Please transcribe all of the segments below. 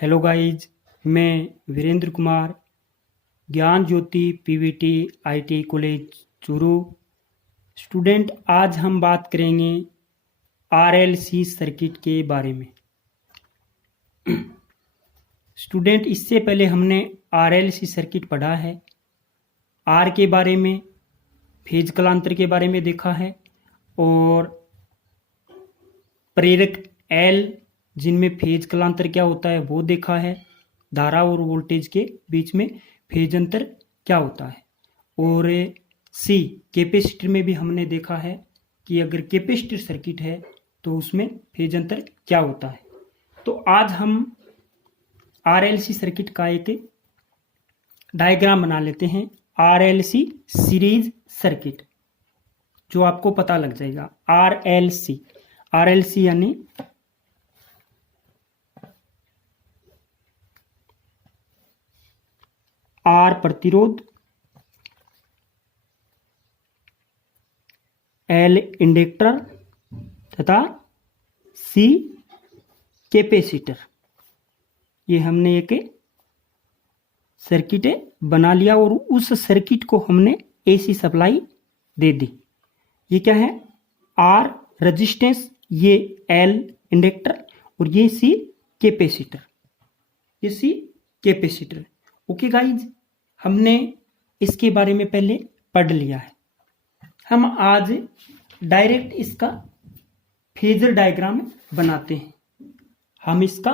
Hello guys, मैं Virendra Kumar, Gyan Jyoti PVT IT college Churu student. आज हम बात करेंगे आरएलसी सर्किट के बारे में। स्टूडेंट, इससे पहले हमने आरएलसी सर्किट पढ़ा है। आर के बारे में, फेज कलांतर के बारे में देखा है और प्रेरक एल जिनमें फेज कलांतर क्या होता है वो देखा है। धारा और वोल्टेज के बीच में फेज अंतर क्या होता है। और सी कैपेसिटर में भी हमने देखा है कि अगर कैपेसिटर सर्किट है तो उसमें फेज अंतर क्या होता है। तो आज हम आरएलसी सर्किट का एक डायग्राम बना लेते हैं। आरएलसी सीरीज सर्किट जो आपको पता लग जाएगा। आरएलसी यानी आर प्रतिरोध, एल इंडक्टर तथा सी कैपेसिटर। ये हमने एक सर्किट बना लिया और उस सर्किट को हमने एसी सप्लाई दे दी। ये क्या है? आर रेजिस्टेंस, ये एल इंडक्टर और ये सी कैपेसिटर। ये सी कैपेसिटर। ओके गाइज, हमने इसके बारे में पहले पढ़ लिया है। हम आज डायरेक्ट इसका फेजर डायग्राम बनाते हैं। हम इसका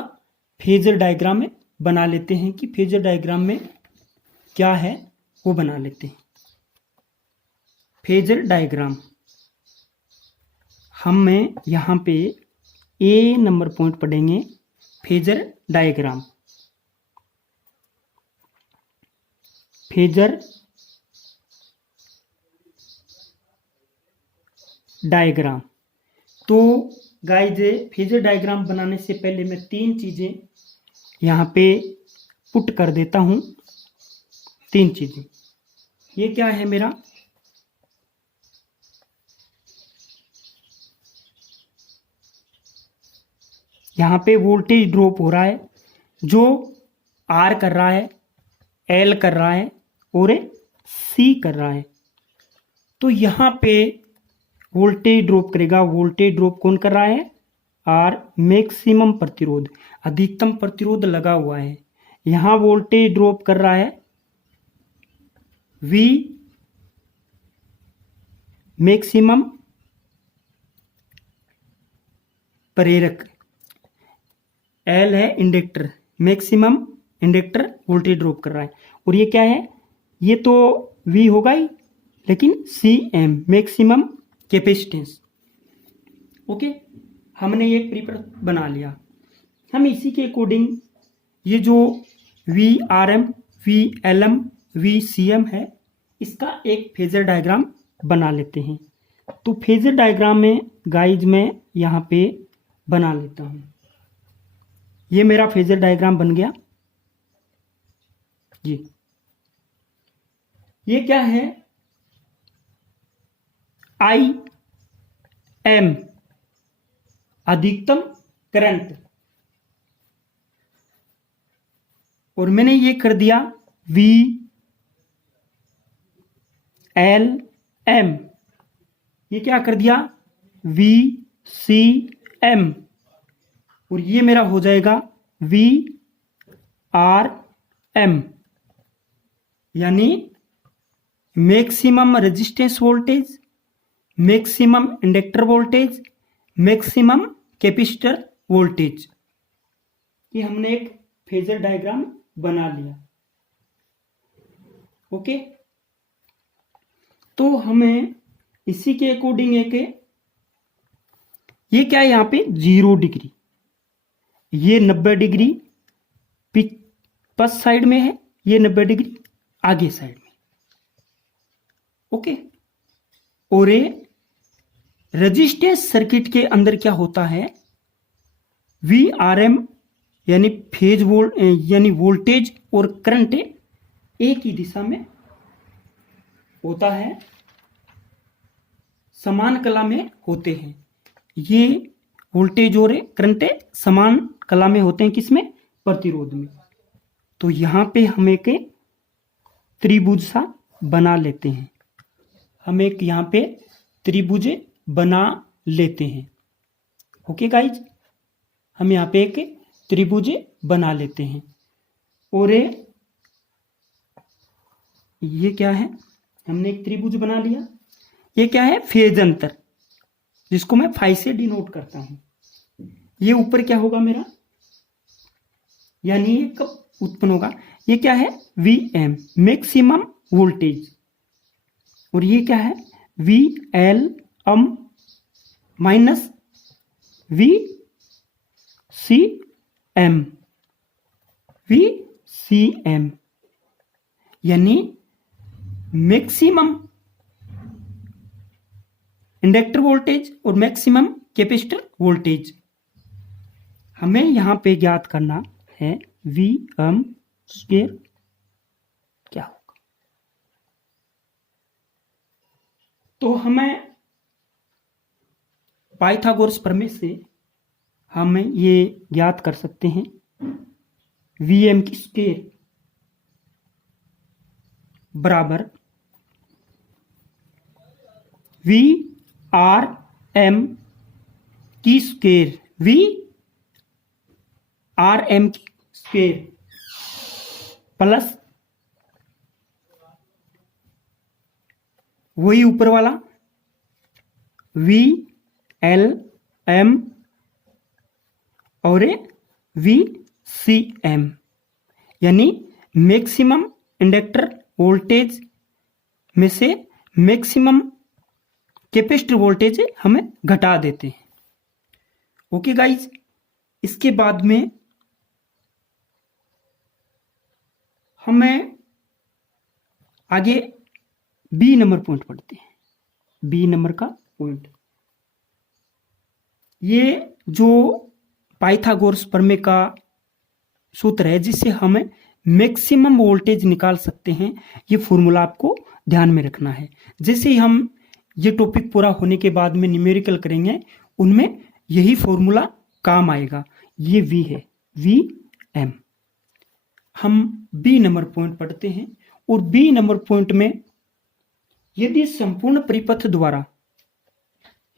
फेजर डायग्राम बना लेते हैं कि फेजर डायग्राम में क्या है वो बना लेते हैं। फेजर डायग्राम हम यहाँ पे ए नंबर पॉइंट पढ़ेंगे। Phasor diagram, phasor diagram. तो गाइज, फेजर डायग्राम बनाने से पहले मैं तीन चीजें यहाँ पे पुट कर देता हूँ। तीन चीजें। ये क्या है मेरा? यहाँ पे वोल्टेज ड्रॉप हो रहा है जो आर कर रहा है, एल कर रहा है और सी कर रहा है। तो यहाँ पे वोल्टेज ड्रॉप करेगा। वोल्टेज ड्रॉप कौन कर रहा है? आर। मैक्सिमम प्रतिरोध, अधिकतम प्रतिरोध लगा हुआ है। यहाँ वोल्टेज ड्रॉप कर रहा है वी। मैक्सिमम प्रेरक, एल है inductor. Maximum inductor voltage drop कर रहा है। और ये क्या है? ये तो V होगा ही, लेकिन CM मैक्सिमम कैपेसिटेंस। ओके, हमने ये प्रीपर बना लिया। हम इसी के अकॉर्डिंग ये जो VRM, VLM, VCM है, इसका एक फेजर डायग्राम बना लेते हैं। तो फेजर डायग्राम में गाइज मैं यहाँ पे बना लेता हूँ। ये मेरा फेजर डायग्राम बन गया। ये क्या है? IM अधिकतम करंट, और मैंने ये कर दिया VLM। ये क्या कर दिया? VCM। और ये मेरा हो जाएगा VRM, यानी maximum resistance voltage, maximum inductor voltage, maximum capacitor voltage. ये हमने एक फेजर डायग्राम बना लिया। ओके, तो हमें इसी के अकॉर्डिंग एक, ये क्या है? यहाँ पे 0 डिग्री, ये 90 डिग्री पस साइड में है, ये 90 डिग्री आगे साइड में। ओके, और ये रेजिस्टेंस सर्किट के अंदर क्या होता है? VRM यानी फेज यानी वोल्टेज और करंट एक ही दिशा में होता है, समान कला में होते हैं। ये वोल्टेज और करंट समान कला में होते हैं। किसमें? प्रतिरोध में। तो यहां पे हम एक त्रिभुज सा बना लेते हैं, हम एक यहां पे त्रिभुज बना लेते हैं। ओके गाइज, हम यहां पे एक त्रिभुज बना लेते हैं। और ये क्या है, हमने एक त्रिभुज बना लिया। ये क्या है, फेज अंतर, जिसको मैं फाई से डिनोट करता हूं। ये ऊपर क्या होगा मेरा, यानी ये कब उत्पन्न होगा, ये क्या है, वी एम मैक्सिमम वोल्टेज, और ये क्या है, V L M minus V C M, V C M, यानी मैक्सिमम इंडक्टर वोल्टेज और मैक्सिमम कैपेसिटर वोल्टेज हमें यहां पे ज्ञात करना है। वी एम स्क्वायर क्या होगा, तो हमें पाइथागोरस प्रमेय से हम ये ज्ञात कर सकते हैं, वी एम की स्क्वायर बराबर वी आर एम की स्क्वायर, वी आर एम की स्क्वायर प्लस वही ऊपर वाला वी एल एम और वी सी एम, यानी मैक्सिमम इंडक्टर वोल्टेज में से मैक्सिमम कैपेसिटर वोल्टेज हमें घटा देते हैं। ओके गाइज, इसके बाद में हमें आगे बी नंबर पॉइंट पढ़ते हैं। बी नंबर का पॉइंट, ये जो पाइथागोरस प्रमेय का सूत्र है जिससे हमें मैक्सिमम वोल्टेज निकाल सकते हैं, ये फॉर्मूला आपको ध्यान में रखना है। जैसे ही हम ये टॉपिक पूरा होने के बाद में न्यूमेरिकल करेंगे, उनमें यही फॉर्मूला काम आएगा। ये वी है, वी एम। हम बी नंबर पॉइंट पढ़ते हैं, और बी नंबर पॉइंट में यदि संपूर्ण परिपथ द्वारा,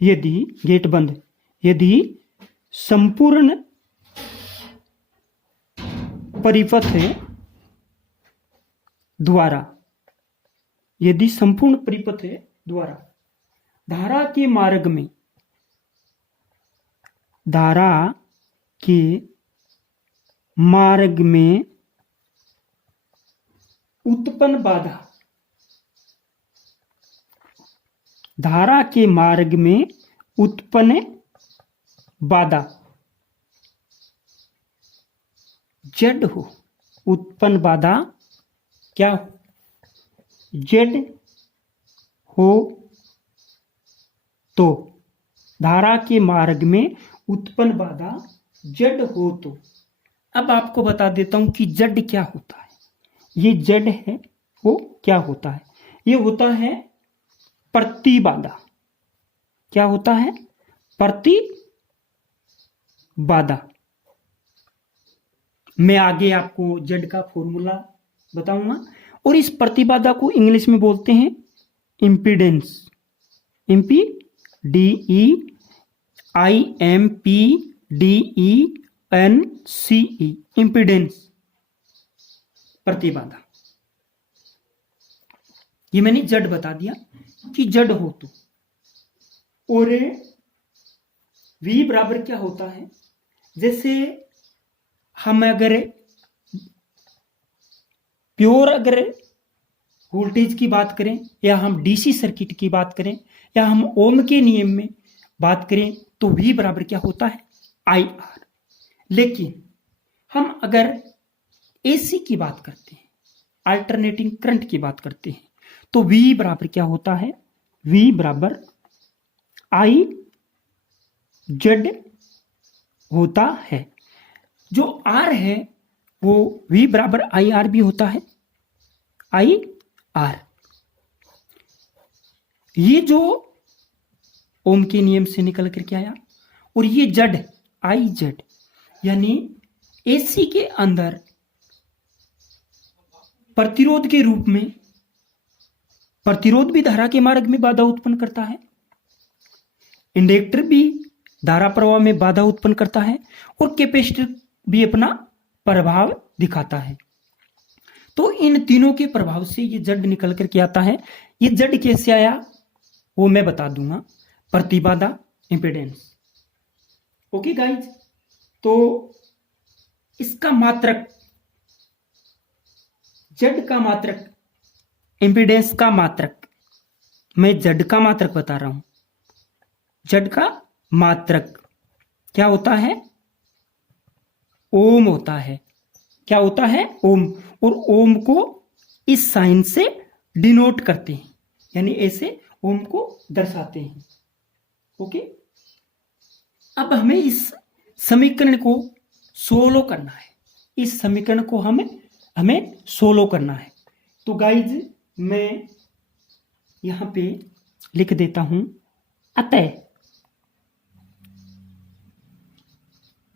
यदि गेट बंद, यदि संपूर्ण परिपथ द्वारा, यदि संपूर्ण परिपथ द्वारा धारा के मार्ग में, धारा के मार्ग में उत्पन्न बाधा, धारा के मार्ग में उत्पन्न बाधा जेड हो, उत्पन्न बाधा क्या हो, जेड हो, तो धारा के मार्ग में उत्पन्न बाधा जेड हो तो, अब आपको बता देता हूं कि जेड क्या होता है। ये जेड है, वो क्या होता है, ये होता है प्रतिबाधा। क्या होता है, प्रतिबाधा। मैं आगे आपको जेड का फॉर्मूला बताऊंगा। और इस प्रतिबाधा को इंग्लिश में बोलते हैं इंपीडेंस, IMPDENCE, इंपीडेंस, प्रतिबाधा। ये मैंने जेड बता दिया कि जेड हो तो। और वी बराबर क्या होता है, जैसे हम अगर प्योर अगर वोल्टेज की बात करें, या हम डीसी सर्किट की बात करें, या हम ओम के नियम में बात करें, तो V बराबर क्या होता है, IR। लेकिन हम अगर AC की बात करते हैं, अल्टरनेटिंग करंट की बात करते हैं, तो V बराबर क्या होता है, V बराबर IZ होता है। जो R है वो V बराबर IR भी होता है, IR। ये जो ओम के नियम से निकल करके आया, और ये जेड IZ, यानी एसी के अंदर प्रतिरोध के रूप में, प्रतिरोध भी धारा के मार्ग में बाधा उत्पन्न करता है, इंडक्टर भी धारा प्रवाह में बाधा उत्पन्न करता है, और कैपेसिटर भी अपना प्रभाव दिखाता है। तो इन तीनों के प्रभाव से ये जड़ निकल करके आता है। ये जड़ कैसे आया वो मैं बता दूंगा, प्रतिबाधा, इंपेडेंस। ओके गाइज, तो इसका मात्रक, जड़ का मात्रक, इंपेडेंस का मात्रक, मैं जड़ का मात्रक बता रहा हूं। जड़ का मात्रक क्या होता है? ओम होता है। क्या होता है? ओम। और ओम को इस साइन से डिनोट करते हैं, यानी ऐसे ओम को दर्शाते हैं। ओके, अब हमें इस समीकरण को सोल्व करना है। इस समीकरण को हमें सोल्व करना है। तो गाइज मैं यहां पे लिख देता हूं, अतः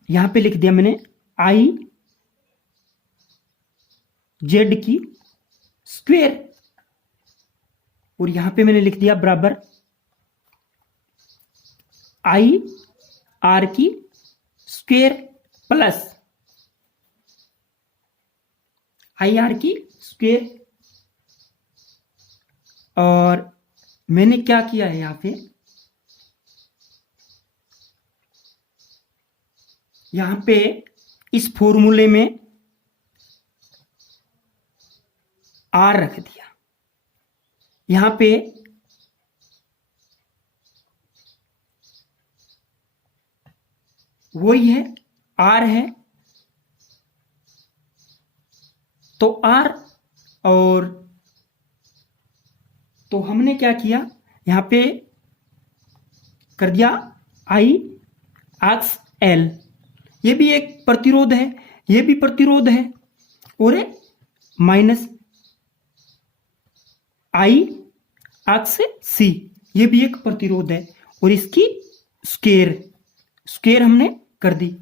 यहां पे लिख दिया मैंने आई जेड की स्क्वायर, और यहां पे मैंने लिख दिया बराबर आई आर की स्क्वायर प्लस आई आर की स्क्वायर। और मैंने क्या किया है यहां पे इस फॉर्मूले में आर रख दिया। यहां पे वही है, आर है, तो आर, और तो हमने क्या किया, यहां पे कर दिया आई आक्स एल। ये भी एक प्रतिरोध है, ये भी प्रतिरोध है, और माइनस आई आक्स सी, ये भी एक प्रतिरोध है, और इसकी स्क्वायर हमने कर दी।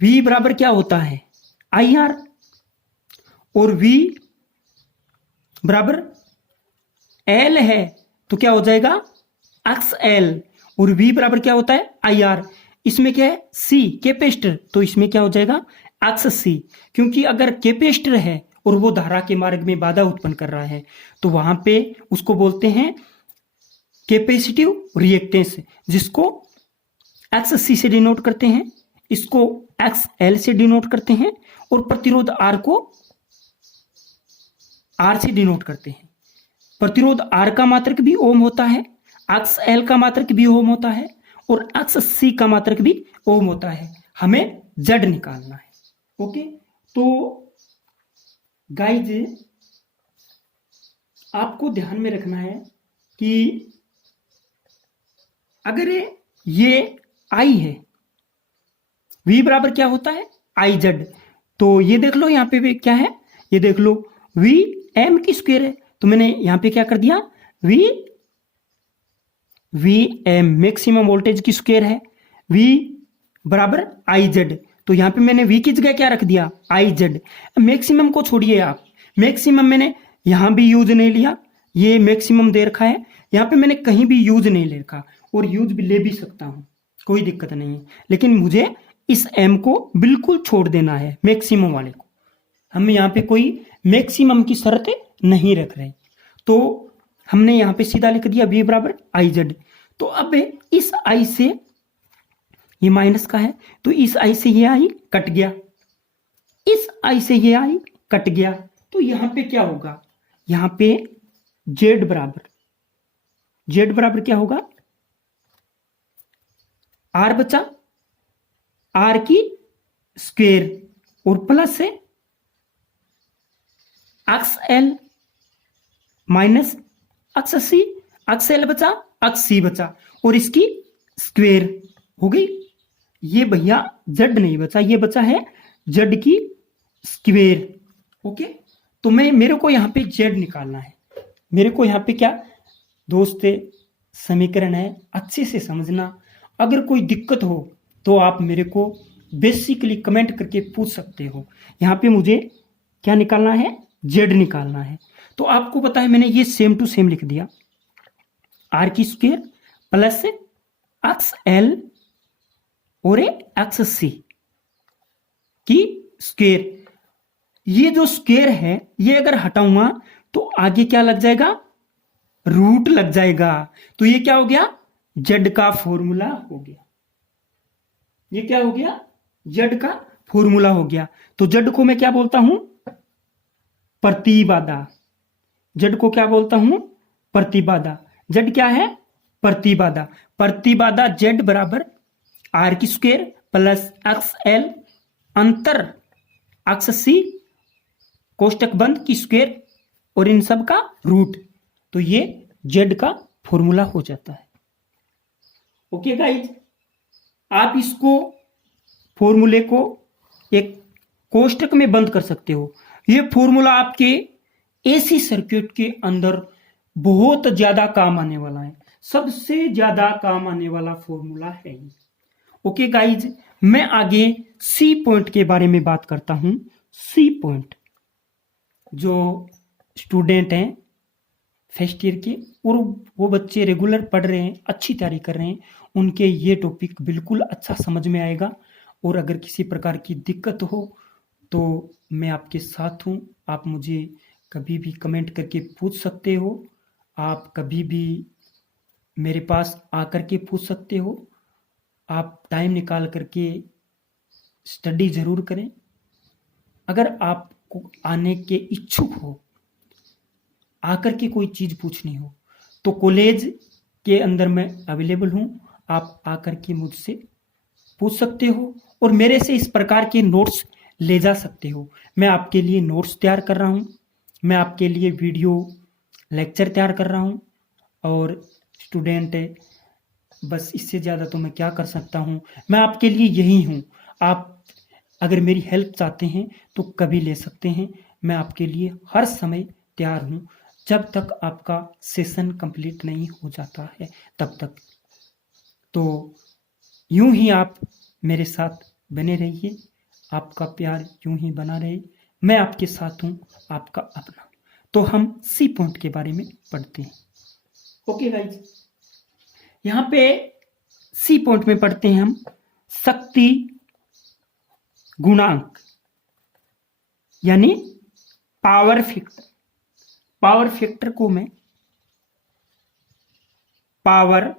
V बराबर क्या होता है? आई आर, और V बराबर L है, तो क्या हो जाएगा? X L. और V बराबर क्या होता है? I R. इसमें क्या है? C कैपेसिटर, तो इसमें क्या हो जाएगा? एक्स सी। क्योंकि अगर कैपेसिटर है और वो धारा के मार्ग में बाधा उत्पन्न कर रहा है, तो वहां पे उसको बोलते हैं कैपेसिटिव रिएक्टेंस, जिसको एक्स सी से डिनोट करते हैं, इसको एक्स एल से डिनोट करते हैं, और प्रतिरोध आर को आर से डिनोट करते हैं। प्रतिरोध आर का मात्रक भी ओम होता है, एक्स एल का मात्रक भी ओम होता है, और एक्स सी का मात्रक भी ओम होता है। हमें जड़ निकालना है। ओके, तो गाइज आपको ध्यान में रखना है कि अगर ये आई है, V बराबर क्या होता है? I Z. तो ये देख लो, यहां पे भी क्या है, ये देख लो, V M की स्क्वायर है, तो मैंने यहां पे क्या कर दिया, V M मैक्सिमम वोल्टेज की स्क्वायर है, V बराबर आई जेड। तो यहां पे मैंने V की जगह क्या रख दिया? I Z. मैक्सिमम को छोड़िए आप, मैक्सिमम मैंने यहां भी यूज नहीं लिया, ये मैक्सिमम दे रखा है, यहां पे मैंने कहीं भी यूज नहीं ले रखा, और यूज भी ले भी सकता हूं, कोई दिक्कत नहीं है, लेकिन मुझे इस M को बिल्कुल छोड़ देना है, मैक्सिमम वाले को। हम यहाँ पे कोई मैक्सिमम की शर्त नहीं रख रहे, तो हमने यहाँ पे सीधा लिख दिया V बराबर आई जेड। तो अब इस I से ये माइनस का है, तो इस I से ये I कट गया, इस I से ये I कट गया, तो यहां पे क्या होगा? यहां पे Z बराबर क्या होगा? R बचा, R की स्क्वायर, और प्लस से एक्स एल माइनस एक्स सी, एक्स एल बचा, एक्स सी बचा, और इसकी स्क्वायर हो गई। ये भैया जेड नहीं बचा, ये बचा है जेड की स्क्वायर। ओके, तो मेरे को यहां पे जेड निकालना है। मेरे को यहां पे क्या दोस्त समीकरण है, अच्छे से समझना। अगर कोई दिक्कत हो तो आप मेरे को बेसिकली कमेंट करके पूछ सकते हो। यहाँ पे मुझे क्या निकालना है, जेड निकालना है। तो आपको पता है मैंने ये सेम टू सेम लिख दिया, आर की स्क्वायर प्लस एक्स एल और एक्स सी की स्क्वायर। ये जो स्क्वायर है ये अगर हटाऊंगा तो आगे क्या लग जाएगा, रूट लग जाएगा। तो ये क्या हो गया, जेड का फॉर्मूला हो गया। ये क्या हो गया, जेड का फॉर्मूला हो गया। तो जेड को मैं क्या बोलता हूं, प्रतिबाधा। जेड को क्या बोलता हूं, प्रतिबाधा। जेड क्या है, प्रतिबाधा। प्रतिबाधा जेड बराबर आर की स्क्वायर प्लस एक्स एल अंतर एक्स सी कोष्टक बंद की स्क्वायर और इन सब का रूट। तो ये जेड का फॉर्मूला हो जाता है। ओके गाइज, आप इसको फॉर्मूले को एक कोष्टक में बंद कर सकते हो। ये फॉर्मूला आपके एसी सर्किट के अंदर बहुत ज्यादा काम आने वाला है, सबसे ज्यादा काम आने वाला फॉर्मूला है ये। ओके गाइज, मैं आगे सी पॉइंट के बारे में बात करता हूं। सी पॉइंट, जो स्टूडेंट हैं फर्स्ट ईयर के और वो बच्चे रेगुलर पढ़ रहे हैं, अच्छी तैयारी कर रहे हैं, उनके ये टॉपिक बिल्कुल अच्छा समझ में आएगा। और अगर किसी प्रकार की दिक्कत हो तो मैं आपके साथ हूँ। आप मुझे कभी भी कमेंट करके पूछ सकते हो, आप कभी भी मेरे पास आकर के पूछ सकते हो। आप टाइम निकाल करके स्टडी ज़रूर करें। अगर आपको आने के इच्छुक हो, आकर के कोई चीज़ पूछनी हो, तो कॉलेज के अंदर मैं अवेलेबल हूँ। आप आकर के मुझसे पूछ सकते हो और मेरे से इस प्रकार के नोट्स ले जा सकते हो। मैं आपके लिए नोट्स तैयार कर रहा हूँ, मैं आपके लिए वीडियो लेक्चर तैयार कर रहा हूँ। और स्टूडेंट बस इससे ज़्यादा तो मैं क्या कर सकता हूँ, मैं आपके लिए यही हूँ। आप अगर मेरी हेल्प चाहते हैं तो कभी ले सकते हैं, मैं आपके लिए हर समय तैयार हूँ, जब तक आपका सेशन कंप्लीट नहीं हो जाता है तब तक। तो यूं ही आप मेरे साथ बने रहिए, आपका प्यार यूं ही बना रहे, मैं आपके साथ हूं, आपका अपना। तो हम सी पॉइंट के बारे में पढ़ते हैं। ओके गाइज, यहां पे सी पॉइंट में पढ़ते हैं हम शक्ति गुणांक यानी पावर फैक्टर। पावर फैक्टर को मैं पावर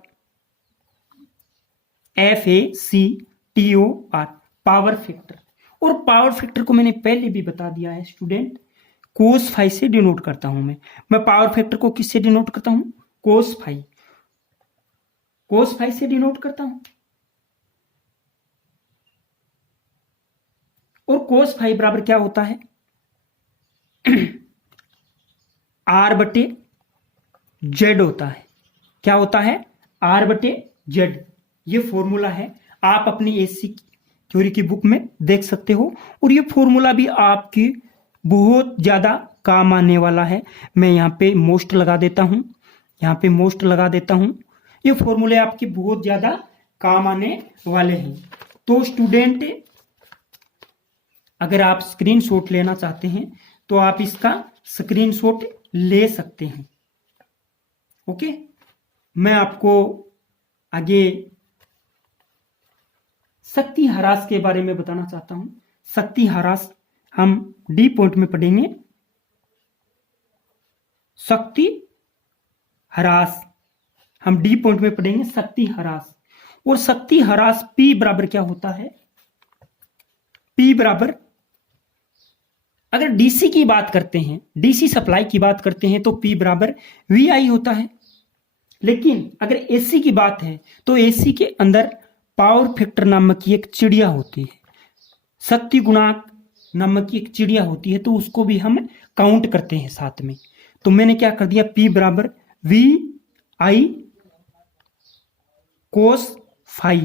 FACTOR पावर फैक्टर, और पावर फैक्टर को मैंने पहले भी बता दिया है स्टूडेंट, कोस फाई से डिनोट करता हूं मैं पावर फैक्टर को किससे डिनोट करता हूं, कोस फाई। कोस फाई से डिनोट करता हूं और कोस फाई बराबर क्या होता है R/Z होता है। क्या होता है, R/Z। ये फॉर्मूला है, आप अपनी एसी थ्योरी की बुक में देख सकते हो। और ये फॉर्मूला भी आपकी बहुत ज्यादा काम आने वाला है। मैं यहाँ पे मोस्ट लगा देता हूँ, यहाँ पे मोस्ट लगा देता हूँ। ये फॉर्मूले आपके बहुत ज्यादा काम आने वाले हैं। तो स्टूडेंट अगर आप स्क्रीनशॉट लेना चाहते हैं तो आप इसका स्क्रीनशॉट ले सकते हैं। ओके, मैं आपको आगे शक्ति ह्रास के बारे में बताना चाहता हूं। शक्ति ह्रास हम डी पॉइंट में पढ़ेंगे। शक्ति ह्रास हम डी पॉइंट में पढ़ेंगे, शक्ति ह्रास। और शक्ति ह्रास P बराबर क्या होता है, P बराबर, अगर डीसी की बात करते हैं, डीसी सप्लाई की बात करते हैं तो P बराबर VI होता है। लेकिन अगर एसी की बात है तो एसी के अंदर पावर फैक्टर नामक की एक चिड़िया होती है, शक्ति गुणांक नामक की एक चिड़िया होती है, तो उसको भी हम काउंट करते हैं साथ में। तो मैंने क्या कर दिया, P बराबर VI कोस फाई।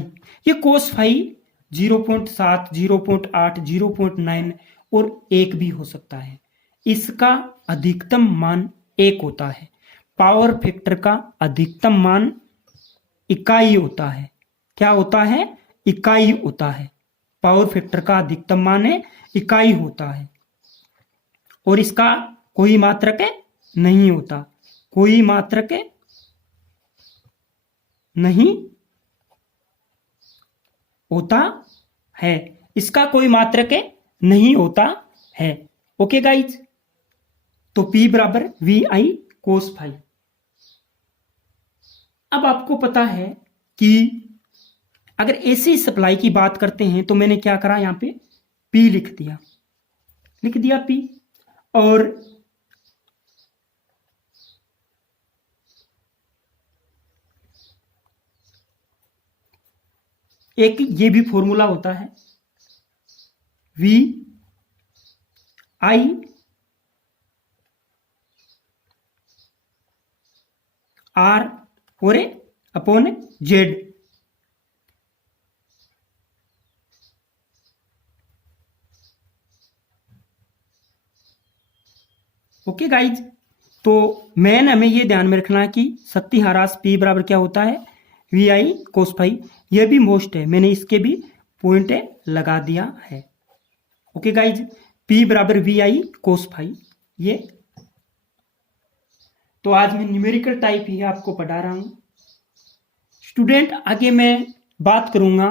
ये कोस फाई 0.7, 0.8, 0.9 और 1 भी हो सकता है। इसका अधिकतम मान 1 होता है। पावर फैक्टर का अधिकतम मान इकाई होता है। क्या होता है, इकाई होता है पावर फैक्टर का अधिकतम मान है, इकाई होता है और इसका कोई मात्रक नहीं होता, कोई मात्रक नहीं होता है, इसका कोई मात्रक नहीं होता है। ओके गाइज, तो P बराबर वी आई कोस फाई। अब आपको पता है कि अगर एसी सप्लाई की बात करते हैं तो मैंने क्या करा, यहां पे P लिख दिया P। और एक ये भी फॉर्मूला होता है वी आई आर और अपॉन जेड। ओके गाइज, तो मेन हमें ये ध्यान में रखना है कि शक्ति ह्रास P बराबर क्या होता है, वी आई कोस फाई। ये भी मोस्ट है, मैंने इसके भी पॉइंट लगा दिया है। ओके गाइज, P बराबर वी आई कोस फाई। ये तो आज मैं न्यूमेरिकल टाइप ही आपको पढ़ा रहा हूं स्टूडेंट। आगे मैं बात करूंगा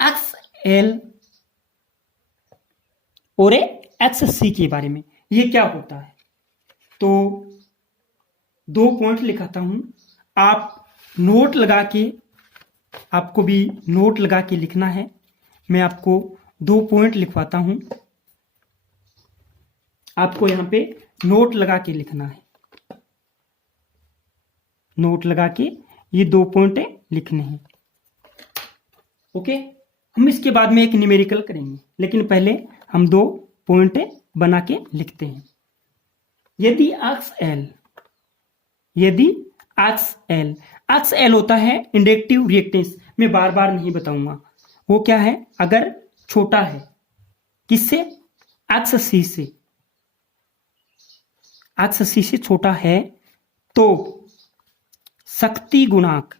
एक्स एल और एक्स सी के बारे में, ये क्या होता है। तो 2 पॉइंट लिखाता हूं, आप नोट लगा के, आपको भी नोट लगा के लिखना है। मैं आपको 2 पॉइंट लिखवाता हूं, आपको यहां पे नोट लगा के लिखना है। नोट लगा के ये 2 पॉइंट लिखने हैं। ओके, हम इसके बाद में एक न्यूमेरिकल करेंगे, लेकिन पहले हम 2 पॉइंट बना के लिखते हैं। यदि एक्स एल होता है इंडक्टिव रिएक्टेंस, मैं बार बार नहीं बताऊंगा वो क्या है। अगर छोटा है किससे, एक्स सी से छोटा है तो शक्ति गुणांक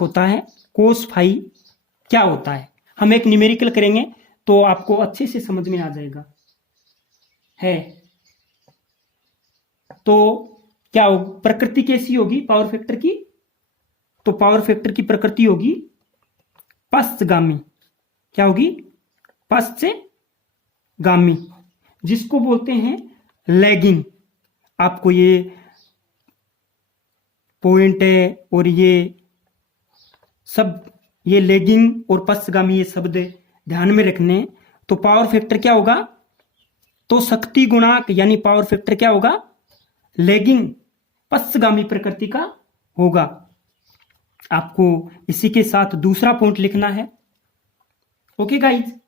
होता है कोस फाई। क्या होता है, हम एक न्यूमेरिकल करेंगे तो आपको अच्छे से समझ में आ जाएगा है। तो क्या हो, प्रकृति कैसी होगी पावर फैक्टर की, तो पावर फैक्टर की प्रकृति होगी पश्चगामी। क्या होगी, पश्चगामी, जिसको बोलते हैं लैगिंग। आपको ये पॉइंट है और ये सब, ये लैगिंग और पश्चगामी ये शब्द ध्यान में रखने। तो पावर फैक्टर क्या होगा, तो शक्ति गुणांक यानी पावर फैक्टर क्या होगा, लैगिंग पश्चगामी प्रकृति का होगा। आपको इसी के साथ दूसरा पॉइंट लिखना है। ओके गाइज,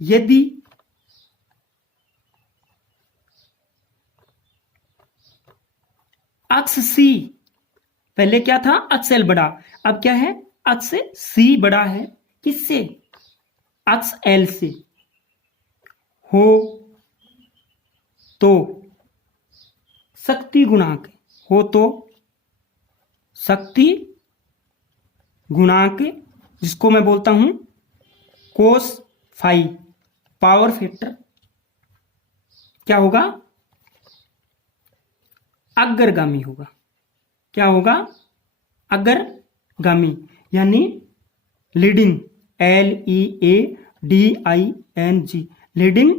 यदि अक्ष सी, पहले क्या था अक्ष एल बड़ा, अब क्या है अक्ष सी बड़ा है किससे, अक्ष एल से हो तो शक्ति गुणांक जिसको मैं बोलता हूं कोस फाई, पावर फैक्टर क्या होगा, अग्रगामी होगा। क्या होगा, अग्रगामी यानी लीडिंग, LEADING, लीडिंग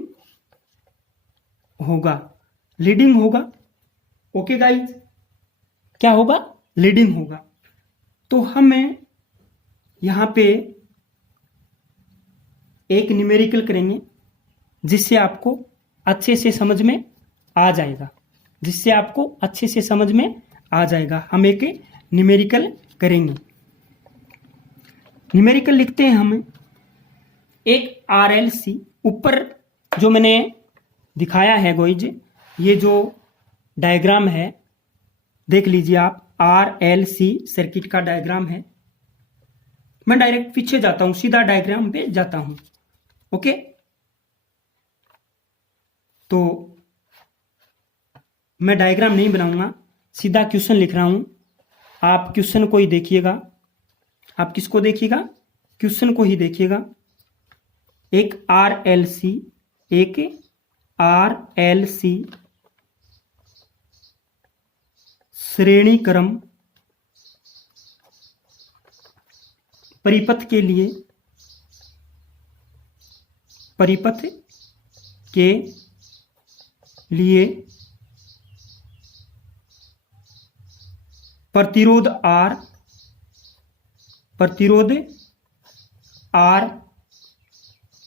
होगा। ओके गाइज, क्या होगा, लीडिंग होगा। तो हमें यहां पे एक न्यूमेरिकल करेंगे जिससे आपको अच्छे से समझ में आ जाएगा, हम एक न्यूमेरिकल करेंगे। न्यूमेरिकल लिखते हैं हम एक RLC, ऊपर जो मैंने दिखाया है गोइज, ये जो डायग्राम है देख लीजिए आप, RLC सर्किट का डायग्राम है। मैं डायरेक्ट पीछे जाता हूं, सीधा डायग्राम पे जाता हूं। ओके, तो मैं डायग्राम नहीं बनाऊंगा, सीधा क्वेश्चन लिख रहा हूं। आप क्वेश्चन को ही देखिएगा। आप किसको देखिएगा? क्वेश्चन को ही देखिएगा। एक आर एल सी श्रेणी क्रम परिपथ के लिए प्रतिरोध R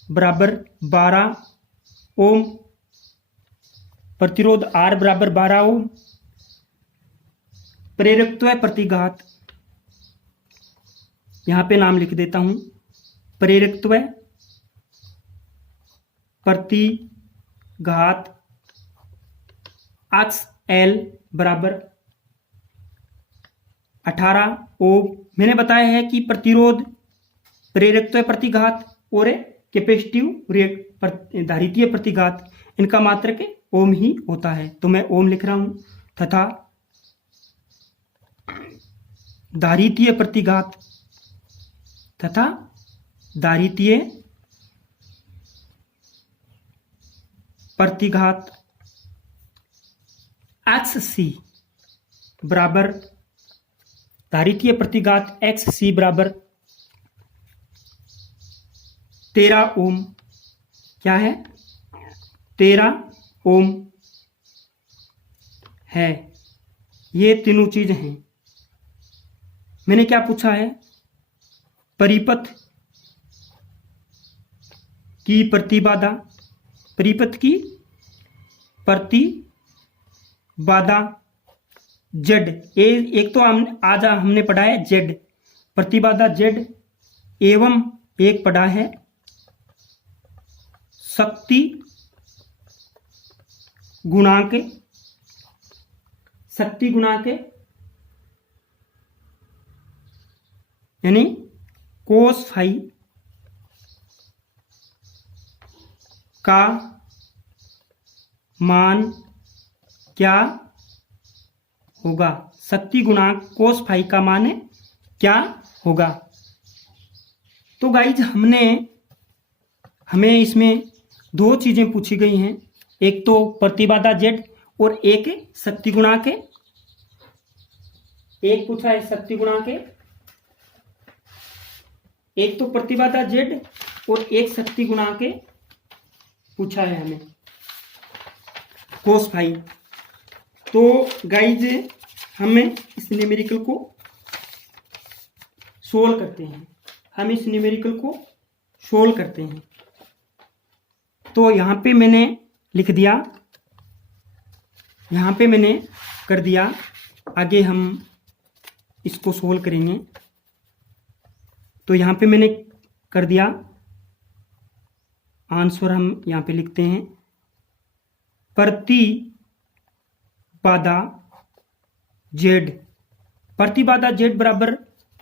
बराबर 12 ओम, प्रतिरोध R बराबर 12 ओम। प्रेरकत्व प्रतिघात, यहां पे नाम लिख देता हूं, प्रेरकत्व प्रतिघात अक्स L बराबर 18 ओम। मैंने बताया है कि प्रतिरोध, प्रेरकत्व प्रतिघात और कैपेसिटिव धारितीय प्रतिघात, इनका मात्रक ओम ही होता है, तो मैं ओम लिख रहा हूं। तथा धारितीय प्रतिघात एक्स सी बराबर, धारितीय प्रतिघात एक्स सी बराबर 13 ओम। क्या है? 13 ओम है। ये तीनों चीज हैं। मैंने क्या पूछा है? परिपथ की प्रतिबाधा, परिपथ की प्रतिबाधा जेड, एक तो आज हमने पढ़ा है जेड, प्रतिबाधा जेड, एवं एक पढ़ा है शक्ति गुणांक, यानी कोस फाई का मान क्या होगा? शक्ति गुणांक कोस फाई का मान क्या होगा? तो गाइज हमें इसमें दो चीजें पूछी गई हैं, एक तो प्रतिबाधा जेड और एक शक्ति गुणांक। एक पूछा है शक्ति गुणांक, एक तो प्रतिबाधा जेड और एक शक्ति गुणांक पूछा है हमें, कोस फाई। तो गाइज हमें इस न्यूमेरिकल को सोल्व करते हैं। तो यहां पे मैंने लिख दिया, यहां पे मैंने कर दिया। आगे हम इसको सोल्व करेंगे। तो यहां पे मैंने कर दिया, आंसर हम यहां पे लिखते हैं प्रतिबाधा जेड, प्रतिबाधा जेड बराबर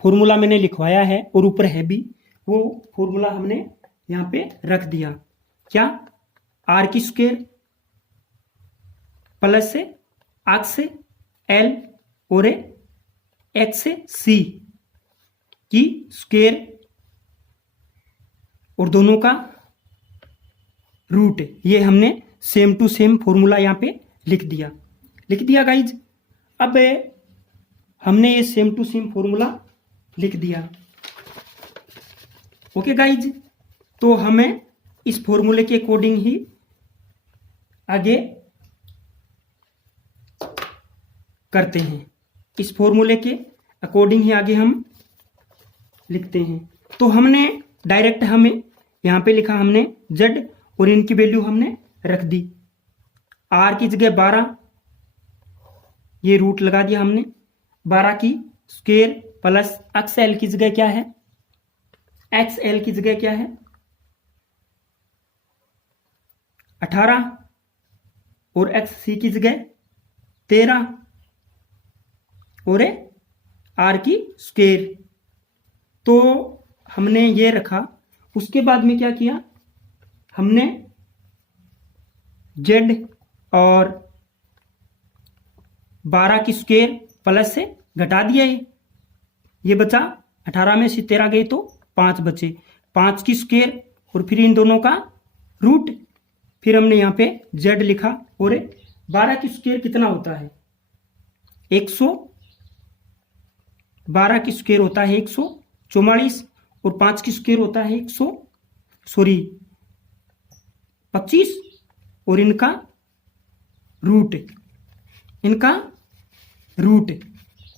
फॉर्मूला मैंने लिखवाया है और ऊपर है भी, वो फॉर्मूला हमने यहां पे रख दिया। क्या? आर की स्क्वायर प्लस एक्स एल और एक्स सी की स्क्वायर और दोनों का रूट, ये हमने सेम टू सेम फॉर्मूला यहां पे लिख दिया गाइज। अब हमने ये सेम टू सेम फॉर्मूला लिख दिया। ओके गाइज, तो हमें इस फॉर्मूले के अकॉर्डिंग ही आगे करते हैं, इस फॉर्मूले के अकॉर्डिंग ही आगे हम लिखते हैं। तो हमने डायरेक्ट हमें यहां पे लिखा हमने जेड और इनकी वैल्यू हमने रख दी। आर की जगह 12, ये रूट लगा दिया हमने, 12 की स्क्वायर प्लस एक्स एल की जगह क्या है, एक्स एल की जगह क्या है 18 और एक्स सी की जगह 13 और आर की स्क्वायर। तो हमने ये रखा। उसके बाद में क्या किया हमने, जेड और 12 की स्क्वायर प्लस से घटा दिया ये बचा 18 में से 13 गए तो 5 बचे, 5 की स्क्वायर और फिर इन दोनों का रूट, फिर हमने यहाँ पे जेड लिखा। और 12 की स्क्वायर कितना होता है 112 की स्क्वायर होता है 144 और 5 की स्क्वायर होता है 25 और इनका रूट।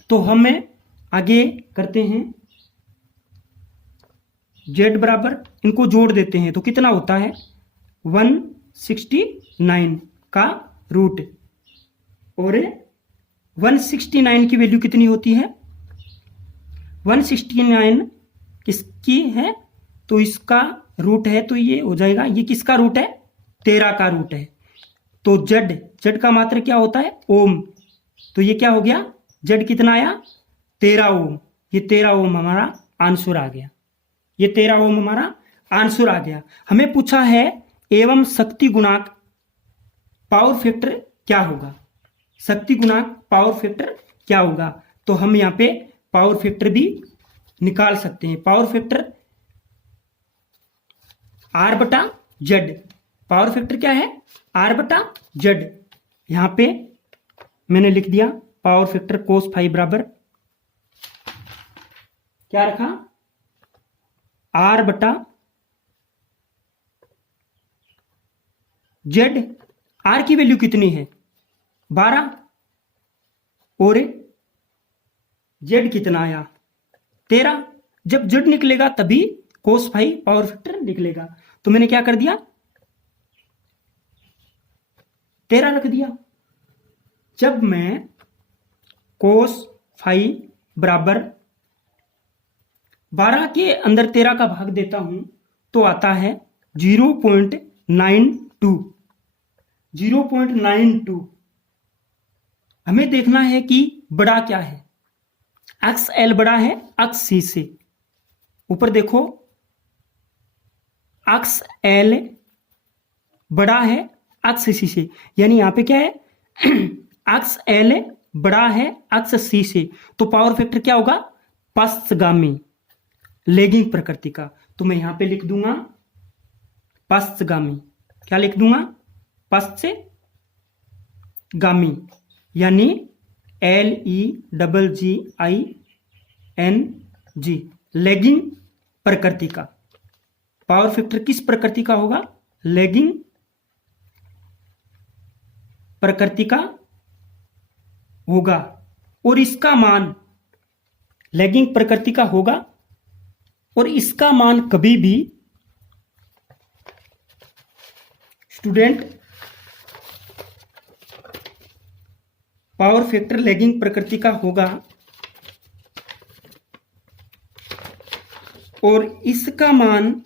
तो हमें आगे करते हैं, z बराबर इनको जोड़ देते हैं तो कितना होता है 169 का रूट। और 169 की वैल्यू कितनी होती है 169 किसकी है तो इसका रूट है, तो ये हो जाएगा, ये किसका रूट है 13 का रूट है। तो जेड का मात्रा क्या होता है ओम, तो ये क्या हो गया जेड कितना आया 13 ओम। ये 13 ओम हमारा आंसर आ गया, ये 13 ओम हमारा आंसर आ गया। हमें पूछा है एवं शक्ति गुणांक पावर फैक्टर क्या होगा, शक्ति गुणांक पावर फैक्टर क्या होगा। तो हम यहाँ पे पावर फैक्टर भी निकाल सकते हैं। पावर फैक्टर आर बटा जेड, पावर फैक्टर क्या है आर बटा जेड। यहां पे मैंने लिख दिया पावर फैक्टर कोस फाइव बराबर क्या रखा आर बटा जेड। आर की वैल्यू कितनी है 12 और जेड कितना आया 13। जब जेड निकलेगा तभी कोस फाइव पावर फैक्टर निकलेगा। तो मैंने क्या कर दिया 13 रख दिया। जब मैं कोस फाइव बराबर 12 के अंदर 13 का भाग देता हूं तो आता है 0.92। 0.92 हमें देखना है कि बड़ा क्या है, एक्स एल बड़ा है एक्स सी से। ऊपर देखो एक्स एल बड़ा है एक्स सी से, यानी यहां पे क्या है एक्स एल बड़ा है एक्स सी से। तो पावर फैक्टर क्या होगा पश्चगामी लेगिंग प्रकृति का। तो मैं यहां पे लिख दूंगा पश्चगामी, क्या लिख दूंगा पश्चगामी, यानी LEGGING लेगिंग प्रकृति का। पावर फैक्टर किस प्रकृति का होगा लेगिंग प्रकृति का होगा। और इसका मान लैगिंग प्रकृति का होगा और इसका मान कभी भी स्टूडेंट पावर फैक्टर लैगिंग प्रकृति का होगा और इसका मान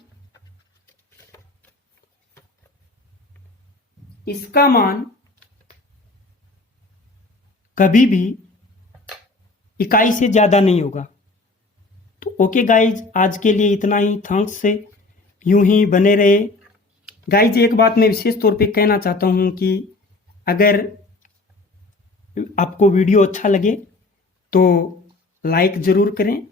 कभी भी इकाई से ज्यादा नहीं होगा। तो ओके गाइज, आज के लिए इतना ही। थैंक्स से यूं ही बने रहे गाइज। एक बात मैं विशेष तौर पे कहना चाहता हूं कि अगर आपको वीडियो अच्छा लगे तो लाइक ज़रूर करें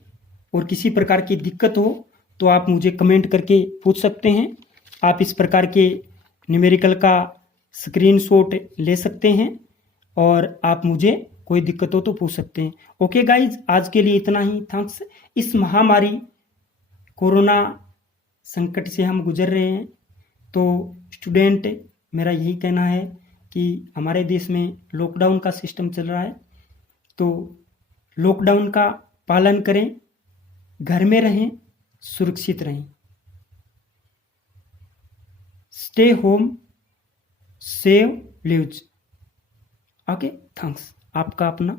और किसी प्रकार की दिक्कत हो तो आप मुझे कमेंट करके पूछ सकते हैं। आप इस प्रकार के न्यूमेरिकल का स्क्रीनशॉट ले सकते हैं और आप मुझे कोई दिक्कत हो तो पूछ सकते हैं। ओके गाइज, आज के लिए इतना ही। थैंक्स। इस महामारी कोरोना संकट से हम गुजर रहे हैं, तो स्टूडेंट मेरा यही कहना है कि हमारे देश में लॉकडाउन का सिस्टम चल रहा है, तो लॉकडाउन का पालन करें, घर में रहें, सुरक्षित रहें। Stay home, save lives. Okay, thanks. आपका अपना